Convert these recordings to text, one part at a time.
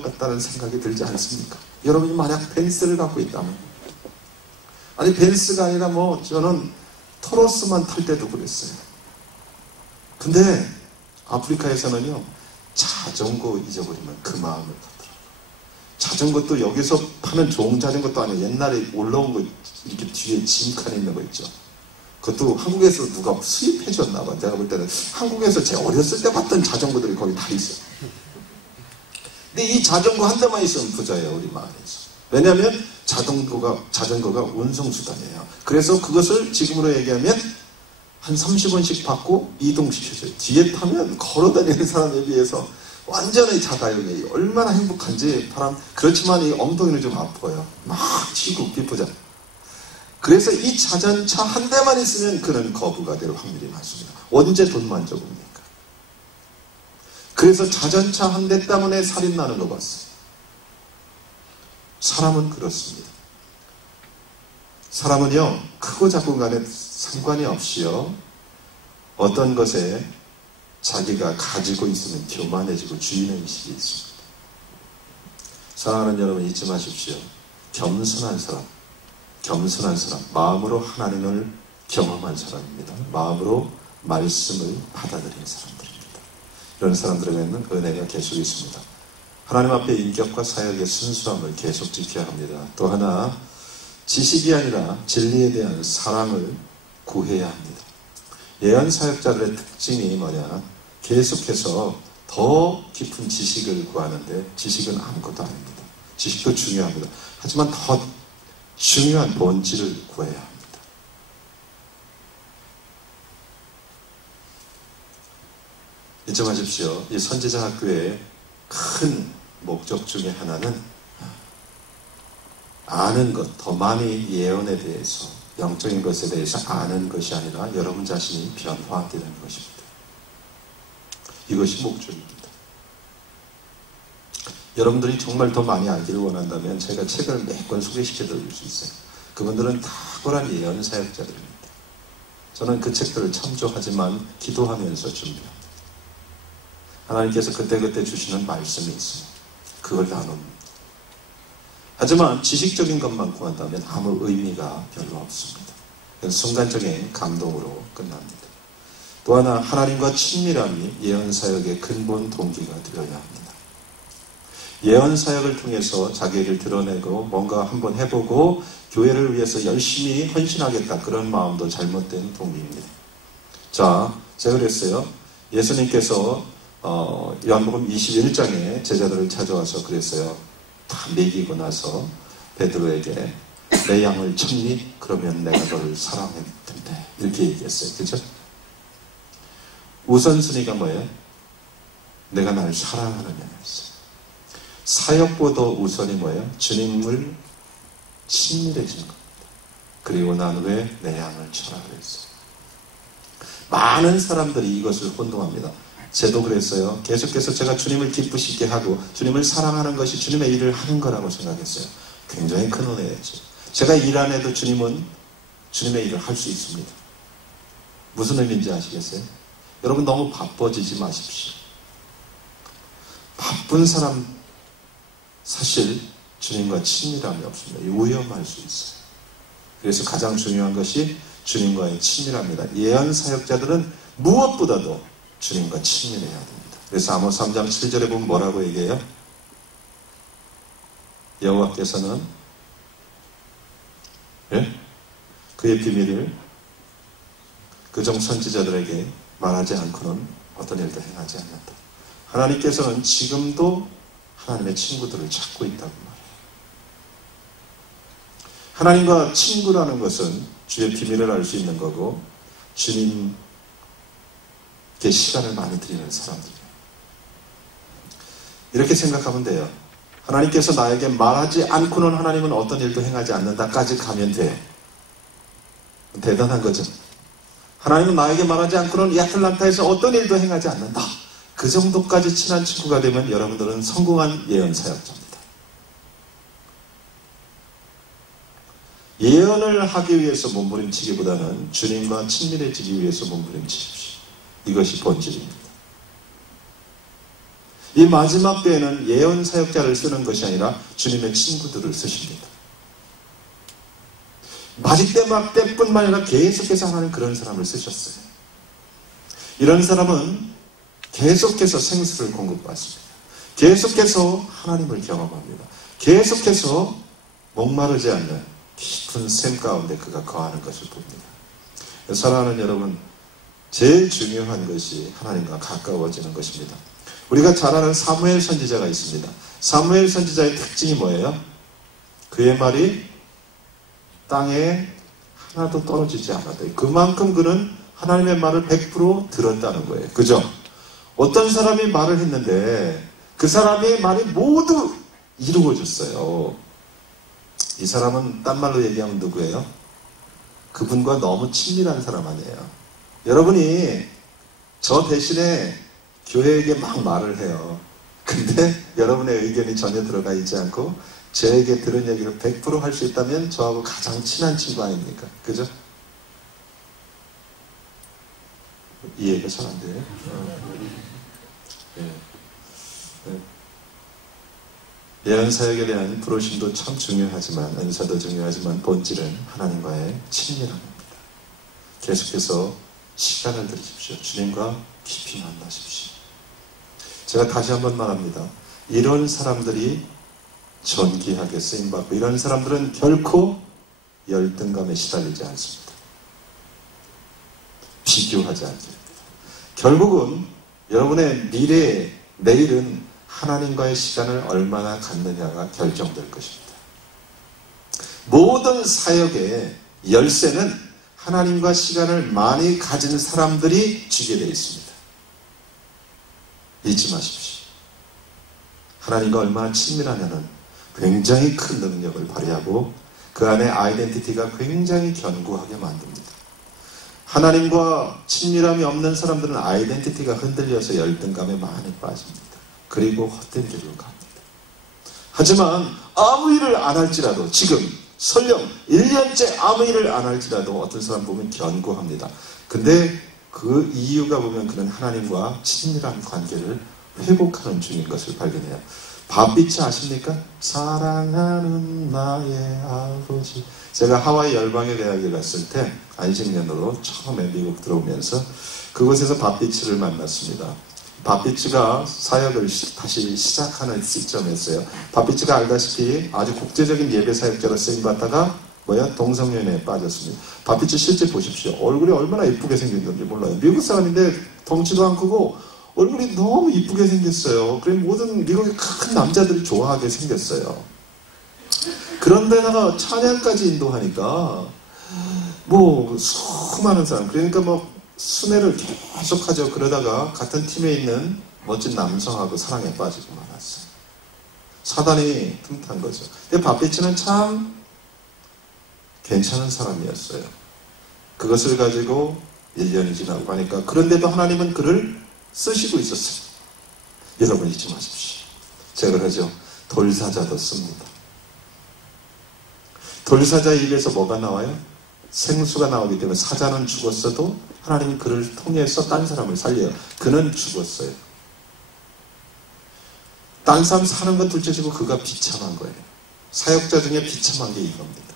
것 같다는 생각이 들지 않습니까? 여러분이 만약 벤츠를 갖고 있다면, 아니 벤츠가 아니라 뭐 저는 토로스만 탈 때도 그랬어요. 근데 아프리카에서는요, 자전거 잊어버리면 그 마음을 갖더라고요. 자전거도 여기서 파는 좋은 자전거도 아니에요. 옛날에 올라온 거 이렇게 뒤에 짐칸에 있는 거 있죠. 그것도 한국에서 누가 수입해 줬나 봐. 내가 볼 때는 한국에서 제 어렸을 때 봤던 자전거들이 거기 다 있어요. 근데 이 자전거 한 대만 있으면 부자예요, 우리 마을에서. 왜냐하면 자전거가 운송수단이에요. 그래서 그것을 지금으로 얘기하면 한 30원씩 받고 이동시켜줘요. 뒤에 타면 걸어다니는 사람에 비해서 완전히 자가용이에요. 얼마나 행복한지. 그렇지만 이 엉덩이는 좀 아파요. 막 치고 비쁘자. 그래서 이 자전차 한 대만 있으면 그는 거부가 될 확률이 많습니다. 언제 돈만 적습니까? 그래서 자전차 한 대 때문에 살인 나는 거 봤어요. 사람은 그렇습니다. 사람은요, 크고 작은 간에 상관이 없이요, 어떤 것에 자기가 가지고 있으면 교만해지고 주인의식이 있습니다. 사랑하는 여러분, 잊지 마십시오. 겸손한 사람, 마음으로 하나님을 경험한 사람입니다. 마음으로 말씀을 받아들인 사람들입니다. 이런 사람들에게는 은혜가 계속 있습니다. 하나님 앞에 인격과 사역의 순수함을 계속 지켜야 합니다. 또 하나, 지식이 아니라 진리에 대한 사랑을 구해야 합니다. 예언 사역자들의 특징이 뭐냐? 계속해서 더 깊은 지식을 구하는데, 지식은 아무것도 아닙니다. 지식도 중요합니다. 하지만 더 중요한 본질을 구해야 합니다. 잊지 마십시오. 이 선지자 학교의 큰 목적 중에 하나는 아는 것, 더 많이 예언에 대해서, 영적인 것에 대해서 아는 것이 아니라 여러분 자신이 변화되는 것입니다. 이것이 목적입니다. 여러분들이 정말 더 많이 알기를 원한다면 제가 책을 몇 권 소개시켜 드릴 수 있어요. 그분들은 탁월한 예언 사역자들입니다. 저는 그 책들을 참조하지만 기도하면서 준비합니다. 하나님께서 그때그때 주시는 말씀이 있습니다. 그걸 나눕니다. 하지만 지식적인 것만 구한다면 아무 의미가 별로 없습니다. 순간적인 감동으로 끝납니다. 또 하나, 하나님과 친밀함이 예언사역의 근본 동기가 되어야 합니다. 예언사역을 통해서 자기를 드러내고 뭔가 한번 해보고 교회를 위해서 열심히 헌신하겠다, 그런 마음도 잘못된 동기입니다. 자, 제가 그랬어요. 예수님께서 요한복음 21장에 제자들을 찾아와서 그랬어요. 다 먹이고 나서 베드로에게 내 양을 쳤니? 그러면 내가 너를 사랑할 텐데, 이렇게 얘기했어요. 그죠? 우선순위가 뭐예요? 내가 나를 사랑하느냐였어요. 사역보다 우선이 뭐예요? 주님을 친밀해지는 겁니다. 그리고 난 후에 내 양을 쳐라 그랬어요. 많은 사람들이 이것을 혼동합니다. 저도 그랬어요. 계속해서 제가 주님을 기쁘시게 하고 주님을 사랑하는 것이 주님의 일을 하는 거라고 생각했어요. 굉장히 큰 은혜였죠. 제가 일 안 해도 주님은 주님의 일을 할 수 있습니다. 무슨 의미인지 아시겠어요? 여러분, 너무 바빠지지 마십시오. 바쁜 사람 사실 주님과 친밀함이 없습니다. 위험할 수 있어요. 그래서 가장 중요한 것이 주님과의 친밀함입니다. 예언 사역자들은 무엇보다도 주님과 친밀해야 됩니다. 그래서 아모스 3장 7절에 보면 뭐라고 얘기해요? 여호와께서는 그의 비밀을 그종 선지자들에게 말하지 않고는 어떤 일도 행하지 않는다. 하나님께서는 지금도 하나님의 친구들을 찾고 있다고 말해요. 하나님과 친구라는 것은 주의 비밀을 알 수 있는 거고, 주님께 시간을 많이 드리는 사람들이에요. 이렇게 생각하면 돼요. 하나님께서 나에게 말하지 않고는 하나님은 어떤 일도 행하지 않는다까지 가면 돼요. 대단한 거죠. 하나님은 나에게 말하지 않고는 이 아틀란타에서 어떤 일도 행하지 않는다. 그 정도까지 친한 친구가 되면 여러분들은 성공한 예언 사역자입니다. 예언을 하기 위해서 몸부림치기보다는 주님과 친밀해지기 위해서 몸부림치십시오. 이것이 본질입니다. 이 마지막 때에는 예언 사역자를 쓰는 것이 아니라 주님의 친구들을 쓰십니다. 마지막 때뿐만 아니라 계속해서 하나님 그런 사람을 쓰셨어요. 이런 사람은 계속해서 생수를 공급받습니다. 계속해서 하나님을 경험합니다. 계속해서 목마르지 않는 깊은 샘 가운데 그가 거하는 것을 봅니다. 사랑하는 여러분, 제일 중요한 것이 하나님과 가까워지는 것입니다. 우리가 잘 아는 사무엘 선지자가 있습니다. 사무엘 선지자의 특징이 뭐예요? 그의 말이 땅에 하나도 떨어지지 않았다. 그만큼 그는 하나님의 말을 100% 들었다는 거예요. 그죠? 어떤 사람이 말을 했는데 그 사람의 말이 모두 이루어졌어요. 이 사람은 딴 말로 얘기하면 누구예요? 그분과 너무 친밀한 사람 아니에요. 여러분이 저 대신에 교회에게 막 말을 해요. 근데 여러분의 의견이 전혀 들어가 있지 않고 저에게 들은 얘기를 100% 할 수 있다면 저하고 가장 친한 친구 아닙니까? 그죠? 이해가 잘 안 돼요? 예언 사역에 대한 부르심도 참 중요하지만, 은사도 중요하지만 본질은 하나님과의 친밀함입니다. 계속해서 시간을 들이십시오. 주님과 깊이 만나십시오. 제가 다시 한번 말합니다. 이런 사람들이 존귀하게 쓰임받고 이런 사람들은 결코 열등감에 시달리지 않습니다. 비교하지 않습니다. 결국은 여러분의 미래, 내일은 하나님과의 시간을 얼마나 갖느냐가 결정될 것입니다. 모든 사역의 열쇠는 하나님과 시간을 많이 가진 사람들이 쥐게 되어 있습니다. 잊지 마십시오. 하나님과 얼마나 친밀하냐는 굉장히 큰 능력을 발휘하고 그 안에 아이덴티티가 굉장히 견고하게 만듭니다. 하나님과 친밀함이 없는 사람들은 아이덴티티가 흔들려서 열등감에 많이 빠집니다. 그리고 헛된 길로 갑니다. 하지만 아무 일을 안 할지라도 지금 설령 1년째 아무 일을 안 할지라도 어떤 사람 보면 견고합니다. 근데 그 이유가 보면 그는 하나님과 친밀한 관계를 회복하는 중인 것을 발견해요. 밥빛이 아십니까? 사랑하는 나의 아버지. 제가 하와이 열방의 대학에 갔을 때 안식년으로 처음에 미국 들어오면서 그곳에서 밥빛을 만났습니다. 밥빛이가 사역을 다시 시작하는 시점이었어요. 밥빛이가 알다시피 아주 국제적인 예배 사역자로 쓰임받다가 동성연애에 빠졌습니다. 밥빛이 실제 보십시오. 얼굴이 얼마나 이쁘게 생긴 건지 몰라요. 미국 사람인데 덩치도 안 크고 얼굴이 너무 이쁘게 생겼어요. 그래 모든 미국의 큰 남자들이 좋아하게 생겼어요. 그런데다가 찬양까지 인도하니까 수많은 사람, 그러니까 순회를 계속하죠. 그러다가 같은 팀에 있는 멋진 남성하고 사랑에 빠지고 말았어요. 사단이 틈탄 거죠. 근데 밥빛이는 참 괜찮은 사람이었어요. 그것을 가지고 1년이 지나고 하니까 그런데도 하나님은 그를 쓰시고 있었어요. 여러분 잊지 마십시오. 제가 그러죠. 돌사자도 씁니다. 돌사자의 입에서 뭐가 나와요? 생수가 나오기 때문에 사자는 죽었어도 하나님이 그를 통해서 딴 사람을 살려요. 그는 죽었어요. 딴 사람 사는 건 둘째치고 그가 비참한 거예요. 사역자 중에 비참한 게 이겁니다.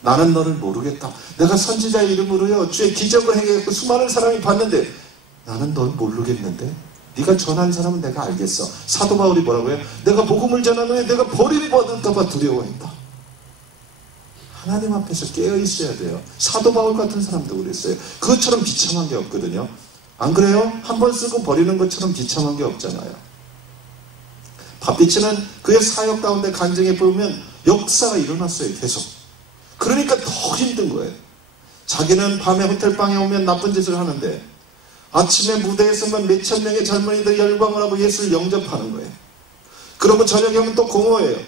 나는 너를 모르겠다. 내가 선지자의 이름으로요 주의 기적을 행했고 수많은 사람이 봤는데 나는 널 모르겠는데 네가 전한 사람은 내가 알겠어. 사도 바울이 뭐라고 해요? 내가 복음을 전한 후에 내가 버림을 받을까 봐 두려워한다. 하나님 앞에서 깨어있어야 돼요. 사도 바울 같은 사람도 그랬어요. 그것처럼 비참한 게 없거든요. 안 그래요? 한 번 쓰고 버리는 것처럼 비참한 게 없잖아요. 밥빛이는 그의 사역 가운데 간증해 보면 역사가 일어났어요. 계속. 그러니까 더 힘든 거예요. 자기는 밤에 호텔방에 오면 나쁜 짓을 하는데 아침에 무대에서만 몇천 명의 젊은이들이 열광을 하고 예수를 영접하는 거예요. 그러고 저녁에 오면 또 공허해요.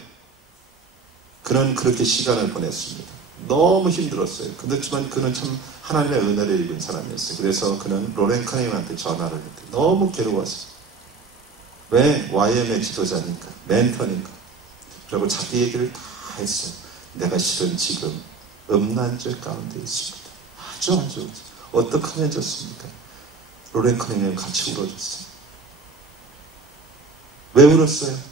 그는 그렇게 시간을 보냈습니다. 너무 힘들었어요. 그렇지만 그는 참 하나님의 은혜를 입은 사람이었어요. 그래서 그는 로렌 커닝한테 전화를 했대요. 너무 괴로웠어요. 왜? YM의 지도자니까, 멘토니까. 그리고 자기 얘기를 다 했어요. 내가 실은 지금 음란죄 가운데 있습니다. 아주 어떻게 하면 좋습니까? 로렌 커닝은 같이 울어줬어요. 왜 울었어요?